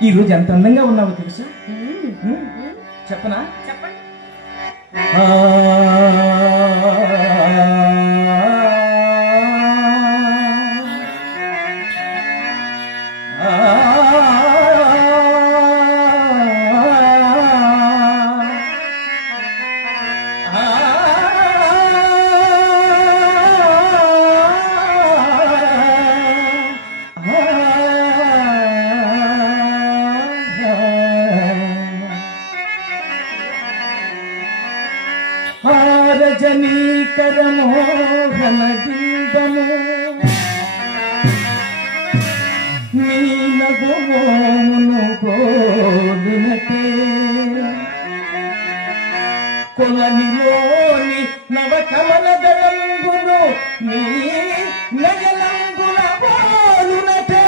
ఈ రోజు ఎంత అందంగా ఉన్నావో తెలుసా? చెప్పనా? చెప్పండి. రజనీకరమోహన బింబము నీలగోమును పోలినటే కొలనిలోని నవకమల దళంబులు నీ నయలంబుల పోలునటే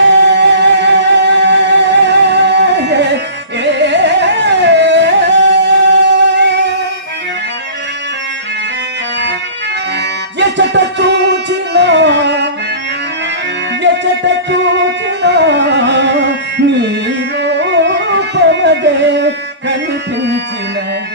ఎచట చూచినా నీ రూపమదే కనిపించినదే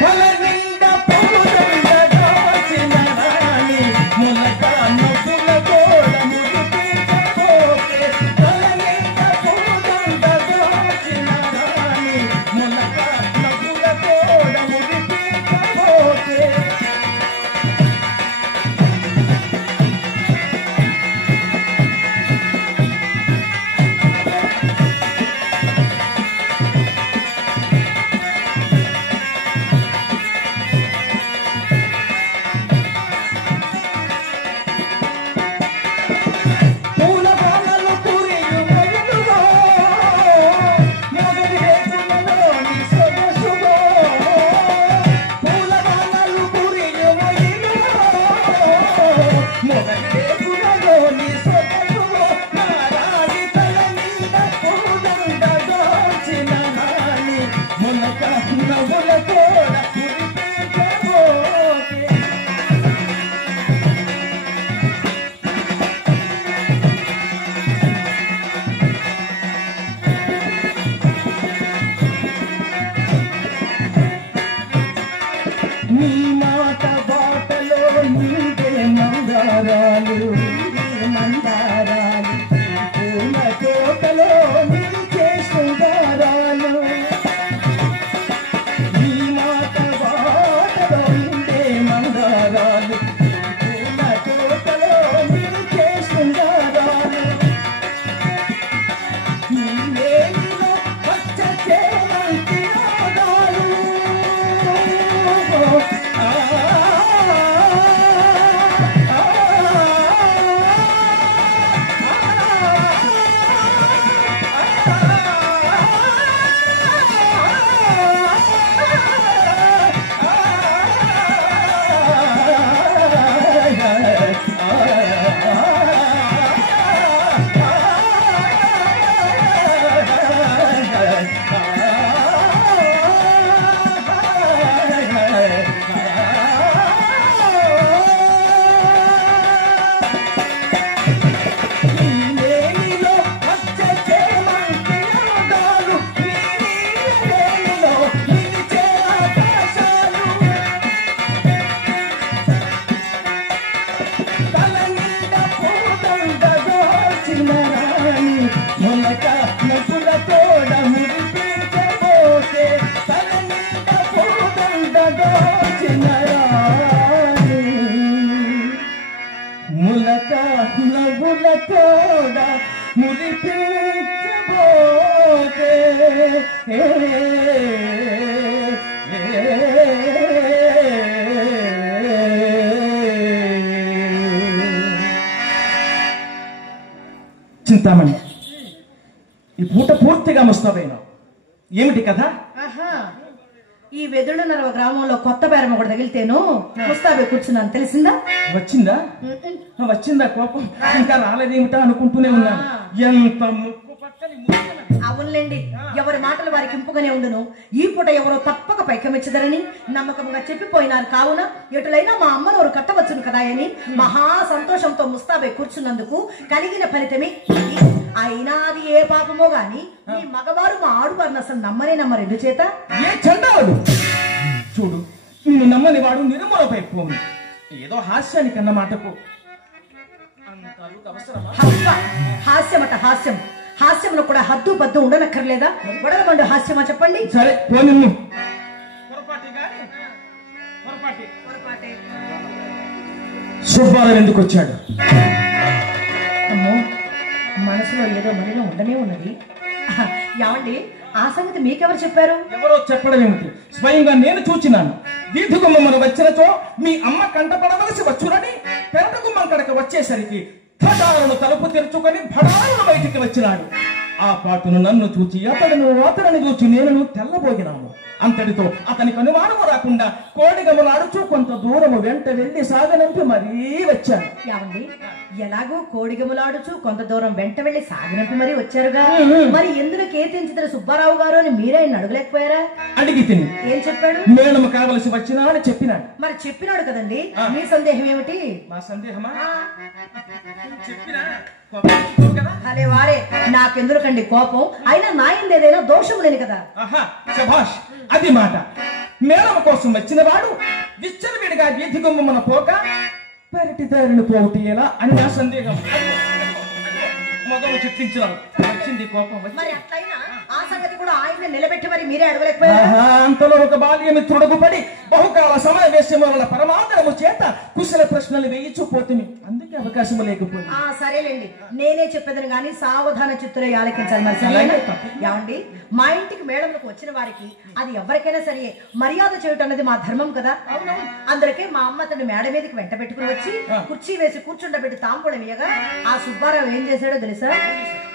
పలనింద పొగుదండ దాచిన రాణి ములక నవ్వుల గోడ ముడిపించబోకే పలనింద పొగుదండ దాచిన రాణి ములక నవ్వుల గోడ ముడిపించబోకే నీ మాట బాటలో నీదే మందారాలు పూల తోటలో నీకే శృంగారాలు నీ మాట బాటలో నీదే మందారాలు పూల తోటలో నీకే శృంగారాలు ఈ వేలిలో పచ్చ చేమంతి రాగాలు చింతామణి, ఈ పూట పూర్తిగా ముస్తాబైనావు. ఏమిటి కదా? ఈ వెదుడున్నర గ్రామంలో కొత్త బేరం ఒకటి తగిలితేను ముస్తాబే కూర్చున్నాను, తెలిసిందా? వచ్చిందా కోపం? ఇంకా రాలేదేమిటా అనుకుంటూనే ఉన్నాను. ఎంత ముక్కు పక్కని అవునులేండి, ఎవరి మాటలు వారికి ఇంపుగానే ఉండును. ఈ పూట ఎవరో తప్పక పైకమిచ్చదరని నమ్మకంగా చెప్పిపోయినారు. కావున ఎటులైనా మా అమ్మనోరు కట్టవచ్చును కదా అని మహా సంతోషంతో ముస్తాబై కూర్చున్నందుకు కలిగిన ఫలితమే. అయినా అది ఏ పాపమో గాని ఈ మగవారు మా ఆడువారిని అసలు నమ్మరు. ఎందుచేత? ఏ చండాడు చూడు, నిన్ను నమ్మని వాడు నిర్మూలపై పోను. ఏదో హాస్యానికి అన్న మాటకు హాస్యమట హాస్యం. హాస్యమును కూడా హద్దు బద్దు ఉండనక్కర్లేదా? గొడవమండు హాస్యమా చెప్పండి. సరే పోనీ. సుబ్బారావు ఎందుకు వచ్చాడు? అమ్మో, మనసులో ఏదో మరిలో ఉండనే ఉన్నది. యావండి, ఆ సంగతి మీకెవరు చెప్పారు? ఎవరో చెప్పడం ఏమిటి, స్వయంగా నేను చూచినాను. వీధి గుమ్మను వచ్చినచో మీ అమ్మ కంటపడవలసి వచ్చునని పెరట గుమ్మం కడక వచ్చేసరికి ఠటాలను తలుపు తెరుచుకొని భడాలను బయటికి వచ్చినాడు. ఆ పాటును నన్ను చూచి అతడిని చూచి నేను తెల్లబోగినాను. అంతటితో అతనికి అనుమానము రాకుండా కోడిగములాడుచూ కొంత దూరము వెంట వెళ్లి సాగనంపి మరీ వచ్చాను. యావండి, ఎలాగో కోడిగములాడుచూ కొంత దూరం వెంట వెళ్లి సాగనంపి మరీ వచ్చారుగా, మరి ఎందుకు కేతించిన సుబ్బారావు గారు అని మీరే అడగలేకపోయారా? అడిగి తిని. ఏం చెప్పాడు? మేనము కావలసి వచ్చినా అని చెప్పినాడు. మరి చెప్పినాడు కదండి, మీ సందేహం ఏమిటి? మా సందేహమా? అదే వారే, నాకెందుకండి కోపం? అయినా నాయంది ఏదైనా దోషం లేని కదా. శభాష్, అది మాట. మేళం కోసం వచ్చిన వాడు విచ్చలవిడిగా వీధి గుమ్మన పోక పెరటిదారిని పోటీ ఎలా అని నా సందేహం. మొదలు చిట్టించారు, వచ్చింది కోపం. మరి అట్లయినా ఆ సంగతి కూడా ఆయన నిలబెట్టి మరి మీరే అడగలేకపోయారు. అంతలో ఒక బాల్యమిత్రుడుకు పడి బహుకాల సమావేశం వలన పరమాదరము చేత కుశల ప్రశ్నలు వేయించు పోతుంది. అందుకే అవకాశం లేకపోయింది. సరేలేండి, నేనే చెప్పేదని గాని సావధాన చిత్తులే ఆలకించాలి. మరి ఏమండి, మా ఇంటికి మేడంలకు వచ్చిన వారికి అది ఎవరికైనా సరే మర్యాద చేయటం అనేది మా ధర్మం కదా. అందుకే మా అమ్మ అతన్ని మేడ మీదకి వెంట పెట్టుకుని వచ్చి కుర్చీ వేసి కూర్చుండబెట్టి తాంబూలం వేయగా ఆ సుబ్బారావు ఏం చేశాడో తెలుసా?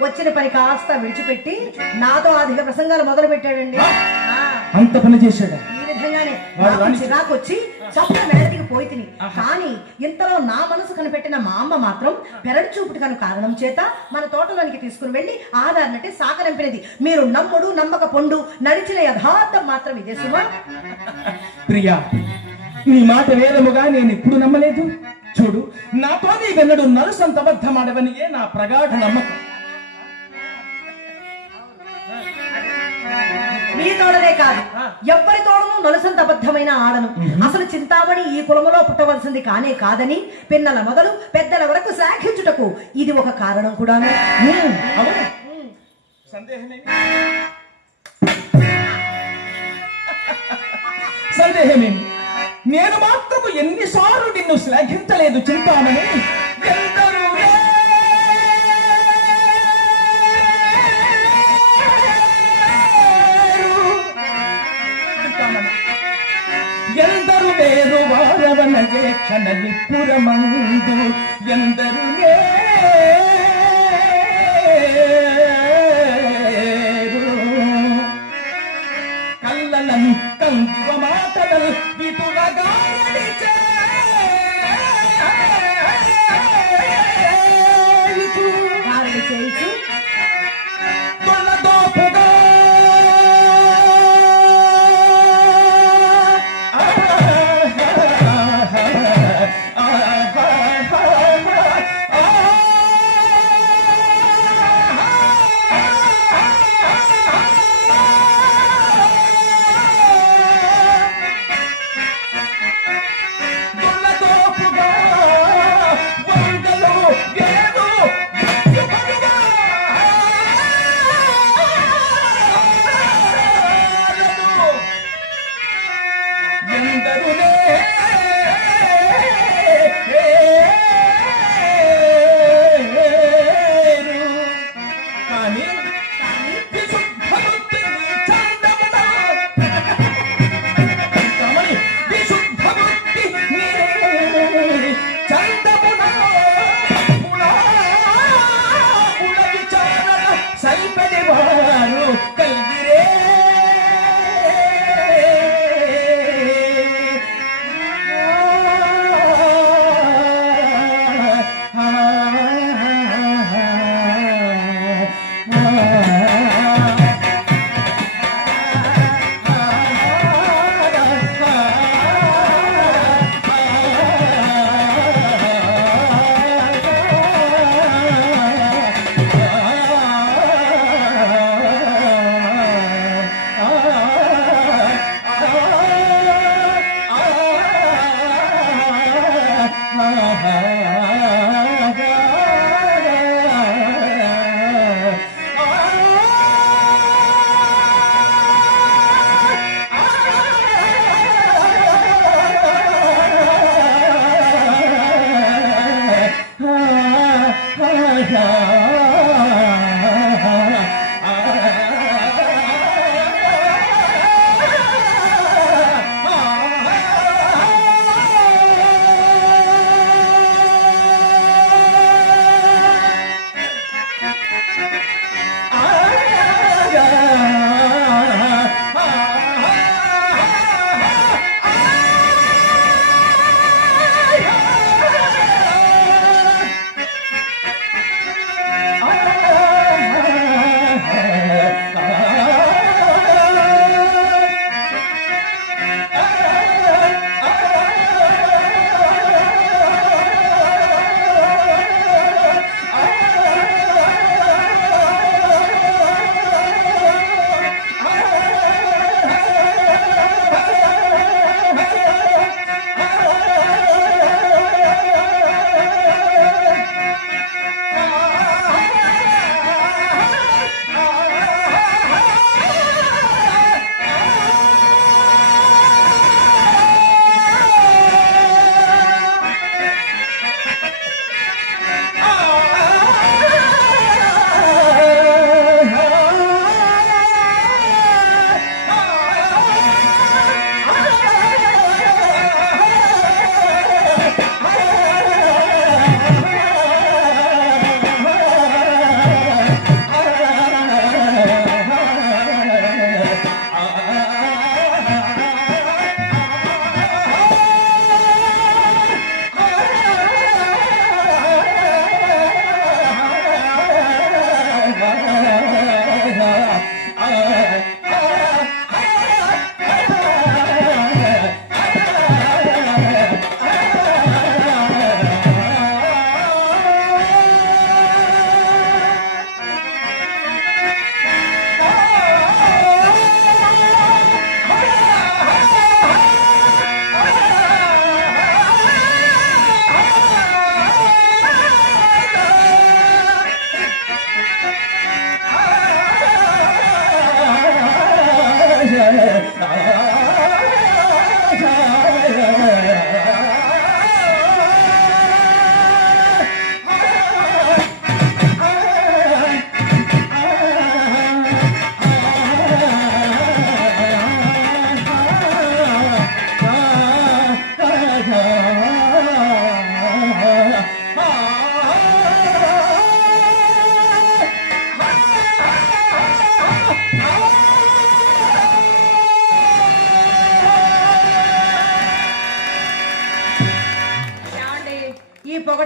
వచ్చిన పని కాస్త విడిచిపెట్టి నాతో అధిక ప్రసంగాలు మొదలు పెట్టాడండి. అంత పని చేశాడు. ఈ విధంగానే చిరాకు వచ్చి చప్ప మేడకి పోయి తిని, కానీ ఇంతలో నా మనసు కనిపెట్టిన మా అమ్మ మాత్రం పెరడు చూపుటి కను కారణం చేత మన తోటలోనికి తీసుకుని వెళ్లి ఆధారనట్టే సాగనంపినది. మీరు నమ్ముడు నమ్మక పొండు నడిచిన యథార్థం మాత్రం ఇదే సుమా. ప్రియా, నీ మాట వేదముగా నేను ఇప్పుడు నమ్మలేదు. చూడు, నాతో నీ వెన్నడు నలుసంత అబద్ధమాడవనియే నా ప్రగాఢ నమ్మకం. మీ తోడనే కాదు, ఎవ్వరి తోడను నలుసంత అబద్ధమైన ఆడను. అసలు చింతామణి ఈ కులములో పుట్టవలసింది కానే కాదని పిన్నల మొదలు పెద్దల వరకు శాఖించుటకు ఇది ఒక కారణం కూడాను. సందేహమేమి? నేను మాత్రము ఎన్నిసార్లు నిన్ను శ్లాఘించలేదు చింతామణి. ఎందరు వేరు వారవన క్షణ నిపురమందు ఎందరు కల్లనం కందివ మాటలు విపులగా చేయించు తొలదోపుగా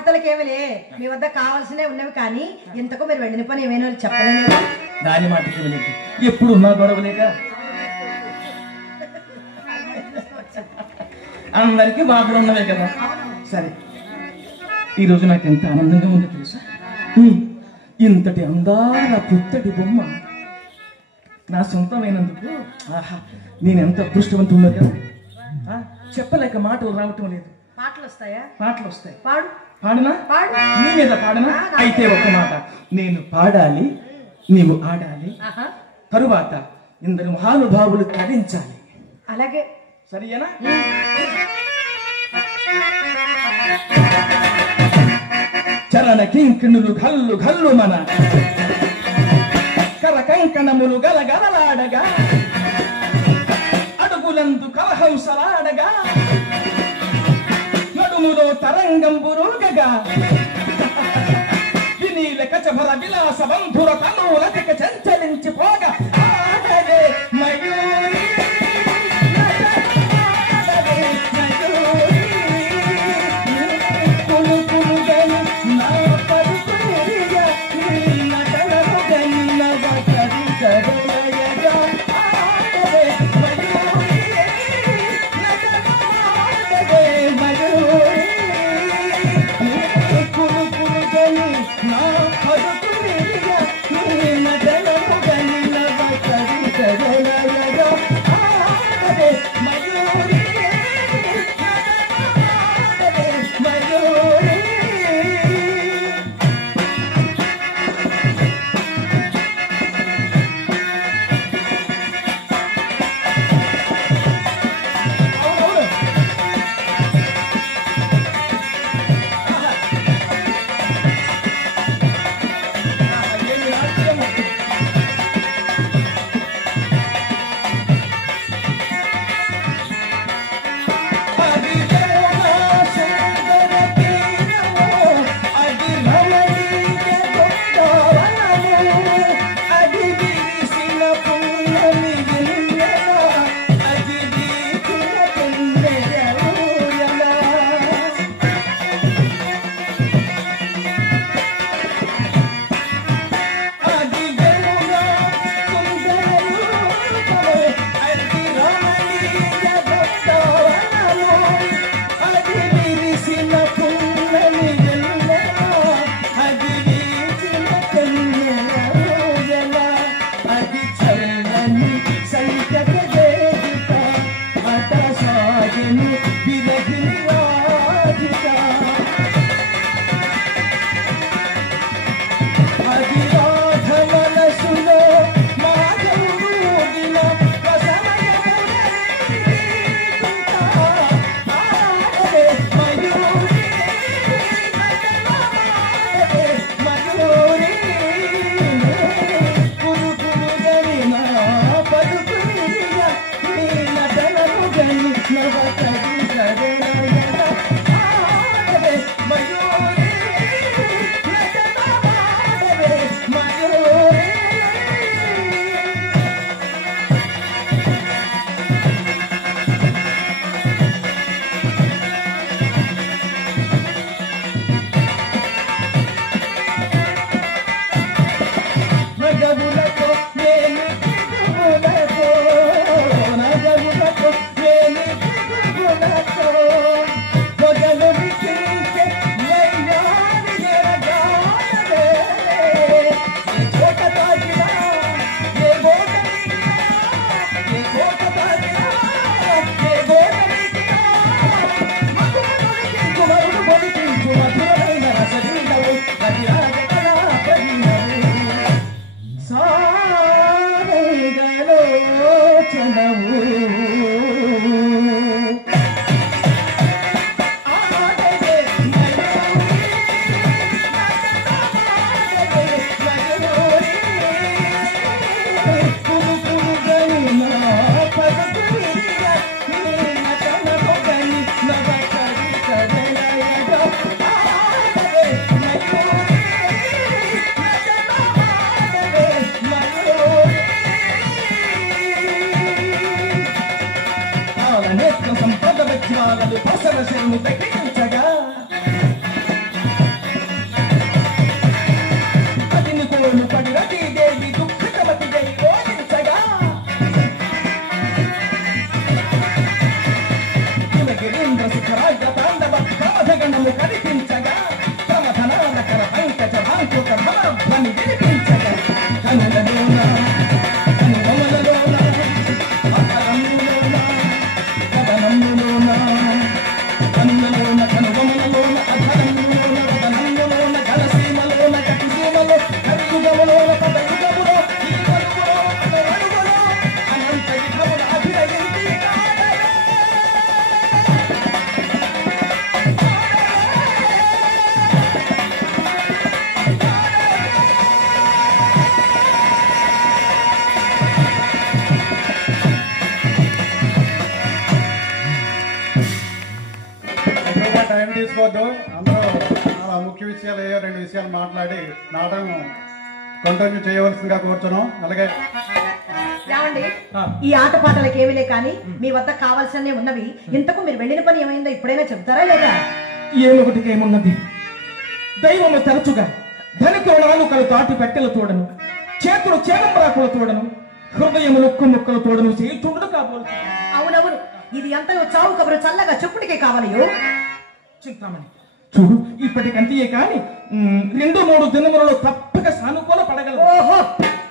అవతలకేమిలే మీ వద్ద కావాల్సినవి ఉన్నవి కానీ ఇంతకు మీరు వెళ్ళిన పని ఏమైనా చెప్పలేను. దాని మాటకి వెళ్ళి ఎప్పుడు ఉన్నా గొడవలేక అందరికీ బాధలు ఉన్నవే కదా. సరే, ఈరోజు నాకు ఎంత ఆనందంగా ఉందో తెలుసా? ఇంతటి అందాల పుత్తటి బొమ్మ నా సొంతమైనందుకు ఆహా, నేను ఎంత అదృష్టవంతున్నా కదా. చెప్పలేక మాటలు రావటం లేదు. పాటలు వస్తాయా? పాటలు వస్తాయి. పాడు. పాడనా? పాడు. నీ మీద పాడనా? అయితే ఒక మాట, నేను పాడాలి, నీవు ఆడాలి, తరువాత ఇందరు మహానుభావులు తరించాలి. అలాగే సరేనా? చరణ కింకిణులు గల్లు గల్లు మన కర కంకణములు గలగలలాడగా అడుగులందు కలహంసలాడగా నడుములో తరంగంబురుగగా వినీల కచభర విలాస బంధుర కనులక చంచలించిపోగా ఆడరే మయూరి తీసుకోవద్దు. అందరూ చాలా ముఖ్య విషయాలు ఏ 2 విషయాలు మాట్లాడి నాటకం కంటిన్యూ చేయవలసిందిగా కోరుతున్నాం. అలాగే ఏమండి ఈ ఆటపాటలకు ఏమిలే కానీ మీ వద్ద కావాల్సినవి ఉన్నవి. ఇంతకు మీరు వెళ్ళిన పని ఏమైందో ఇప్పుడైనా చెప్తారా లేదా? ఏమొకటికి ఏమున్నది, దైవము తరచుగా ధనికులు నాలుకలు తాటి పెట్టెల తోడను, చేతులు చేనంబరాకుల తోడను, హృదయము నొక్కు ముక్కల తోడను చేయుచుండును కాబోలు. అవునవును, ఇది ఎంతలో చావు కబురు చల్లగా చెప్పుడికే కావాలయో. చింతామణి చూడు, ఇప్పటికంతే కానీ 2-3 దినములలో తప్పక సానుకూల పడగలవు. ఓహో,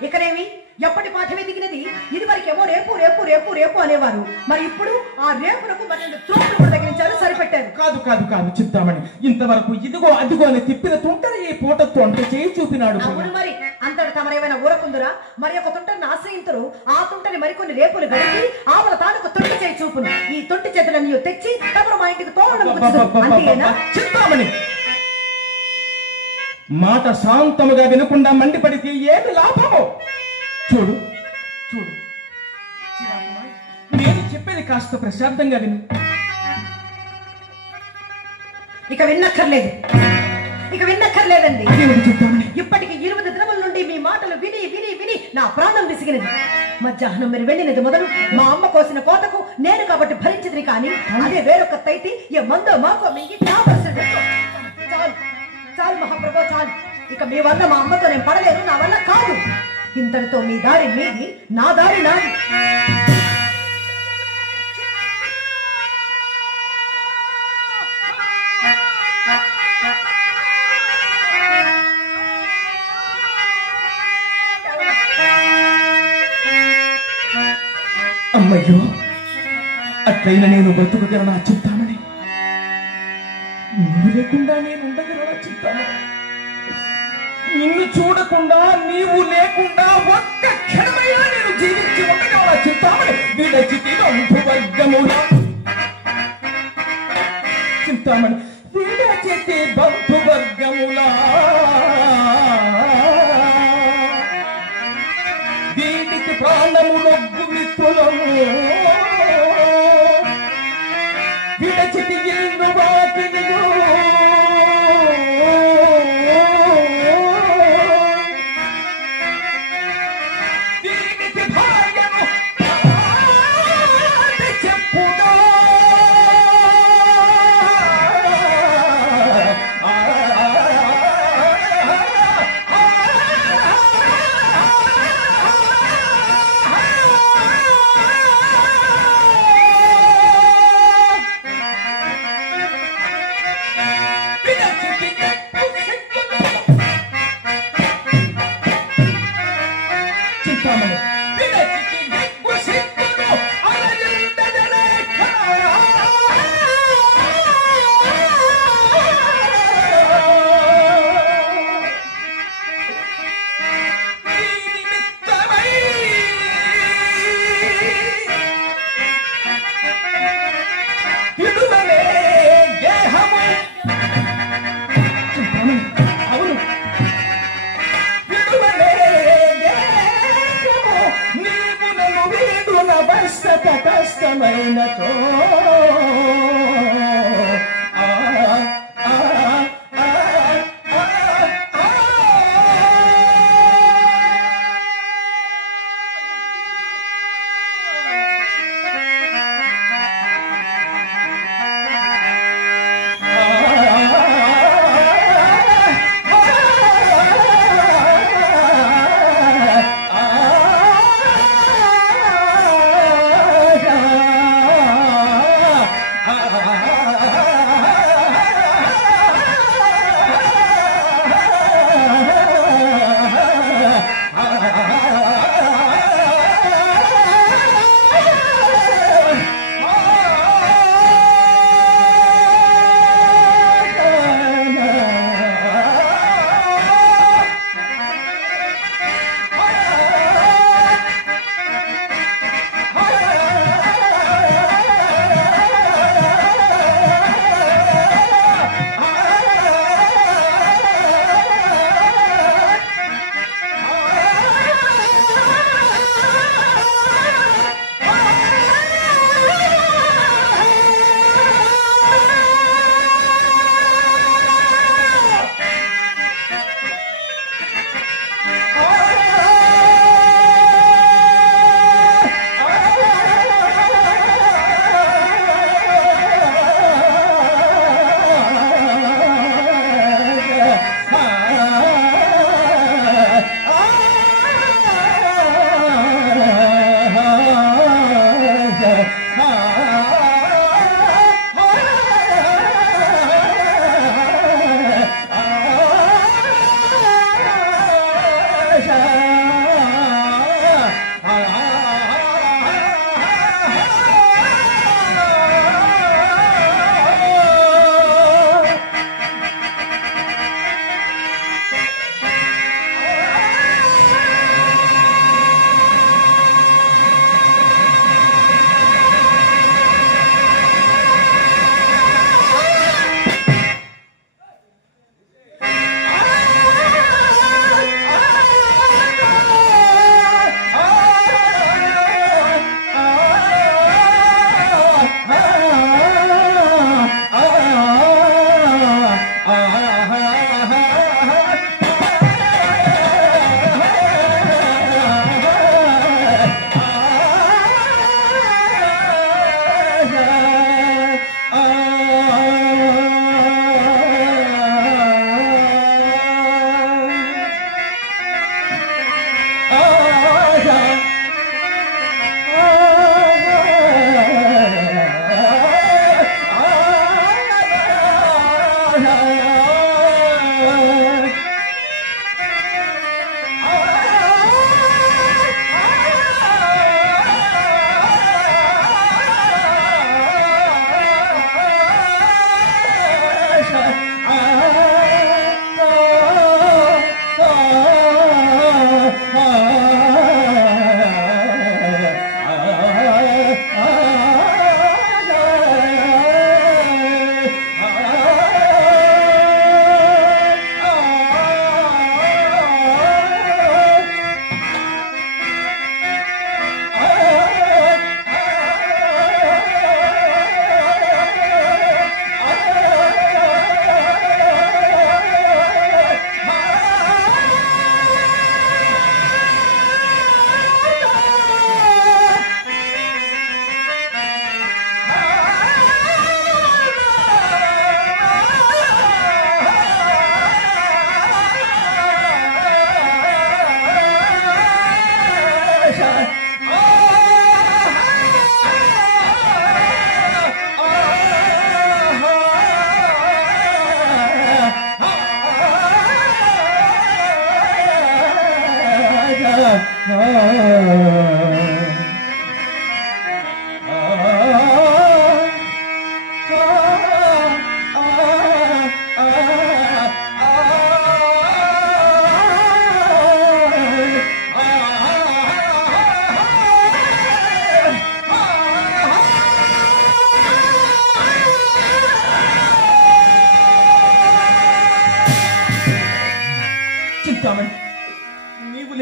ఇకనేమి ఎప్పటి పాఠమే దిగినది? ఇది వరకేమో రేపు రేపు రేపు రేపు అనేవారు, మరి ఇప్పుడు ఆ రేపులకు మరిన్ని త్రోపులు కూడా తగిలించారు, సరిపెట్టారు. కాదు కాదు కాదు చింతామణి, ఇంతవరకు ఇదిగో అదిగో అని తిప్పిన తుంటని ఈ పూటతో అంటే చేయి చూపినాడు. అవును, మరి అంతటి తమరేమైనా ఊరకుందురా? మరి ఒక తుంటని ఆశ్రయించరు, ఆ తుంటని మరికొన్ని రేపులు గడిపి ఆవుల తానుకు తొంటి చేయి చూపును. ఈ తొంటి చేతులను తెచ్చి తమరు మా ఇంటికి తోరణం. చింతామణి మాట శాంతముగా వినకుండా మండిపడితే ఏమి లాభమో? చూడు చూడు, నేను చెప్పేది కాస్త ప్రశాంతంగా విను. ఇక విన్నక్కర్లేదు, ఇక విన్నక్కర్లేదండి. ఇప్పటికి 20 దినముల నుండి మీ మాటలు విని విని విని నా ప్రాణం విసిగినది. మధ్యాహ్నం మీరు వెళ్ళినది మొదలు మా అమ్మ కోసిన కోతకు నేను కాబట్టి భరించదని, కానీ అదే వేరొక తైతి ఏ మందో మాకో మింగి కావలసిన చాలు చాలు మహాప్రభు చాలు. ఇక మీ వల్ల మా అమ్మతో నేను పడలేను, నా వల్ల కాదు. ఇంతటితో మీ దారి మీది, నా దారి నాది. అమ్మయ్యో, అట్లయినా నేను బ్రతుకుగలనా చింతామణి? నువ్వు లేకుండా నేను ఉండగలనా చింతామణి? నిన్ను చూడకుండా, నీవు లేకుండా ఒక్క క్షణమైనా నేను జీవించి ఉండగలనా చింతామణి? విడచితి బంధువర్గములా చింతామణి, విడచితి బంధువర్గములా వీటికి ప్రాణములొగ్గు మిత్రులము విడచితి ఇల్లు వాకిలియో దీనికి భార్యను చెప్పుదో కష్టమైనతో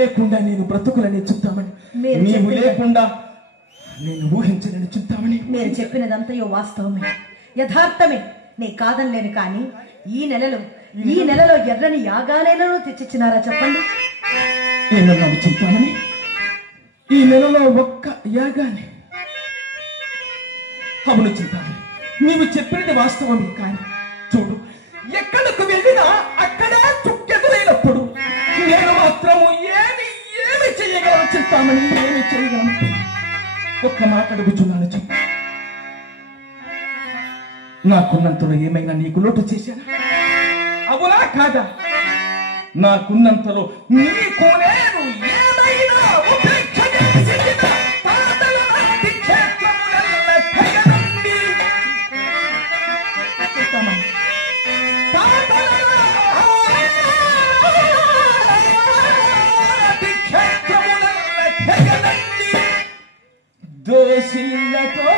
లేకుండా నేను బ్రతుకులని చెప్తామని, నీవు లేకుండా నేను ఊహించలేని చెప్తామని. మీరు చెప్పినదంతయో వాస్తవమే, యథార్థమే, నీ కాదనలేను. కానీ ఈ నెలలో ఎర్రని యాగాలైనను తెచ్చిచ్చినారా చెప్పండి? ఏమన్నాను చెప్తామని? ఈ నెలలో ఒక్క యాగానే. అవును చింతామణి, నీవు చెప్పినది వాస్తవమే. కానీ చూడు, ఎక్కడకు వెళ్ళినా అక్కడే చుక్కెదురైనప్పుడు నేను మాత్రము ఏమి చెయ్యగలను చింతామణి? ఏమి చెయ్యగలను? ఒక్క మాట అడుగుచున్నాను చెప్పు. నాకున్నంతలో ఏమైనా నీకు లోటు చేశానా? అవునా కాదా? నాకున్నంతలో నీకు నేను ఏమైనా ఉపేక్ష చేసిన తాతల నాటి క్షేత్రములెల్ల తెగనండి. చెప్తామని తాతల నాటి క్షేత్రములెల్ల తెగనండి. దోషిల్లతో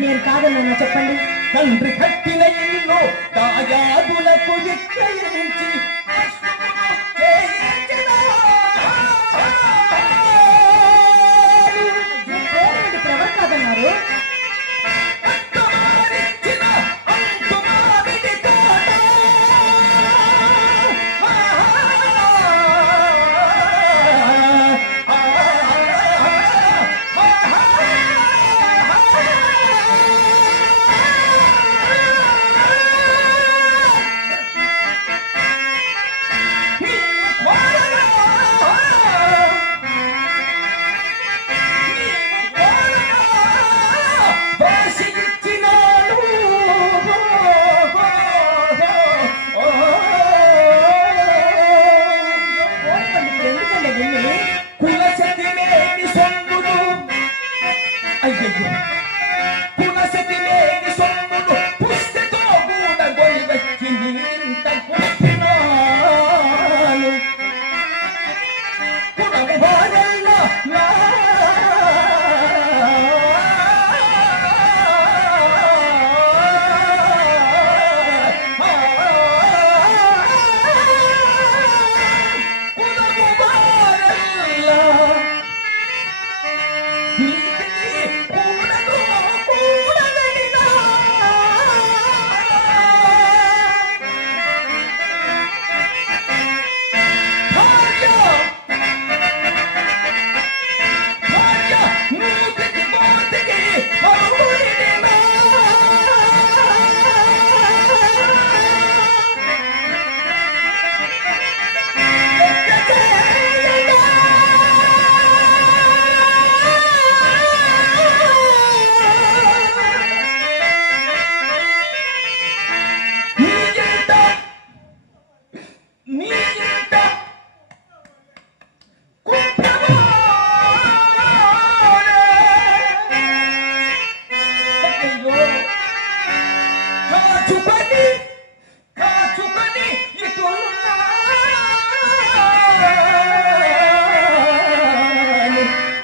నేను కాదన్నా చెప్పండి. తండ్రి కట్టిన ఇల్లు దాయాదులకు విక్రయించి ఎవరు కాదన్నారు?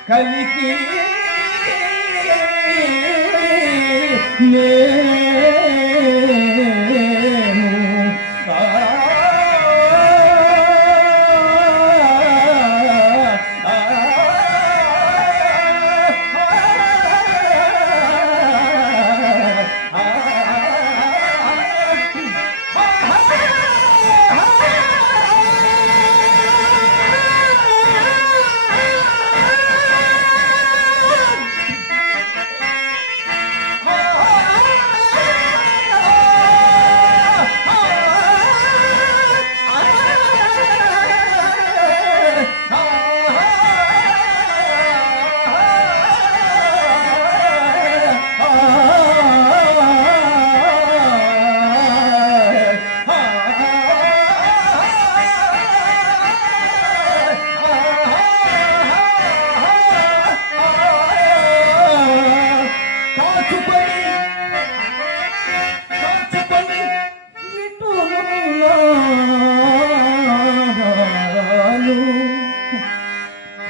కలికి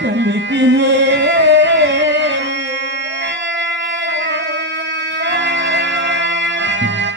కలికినే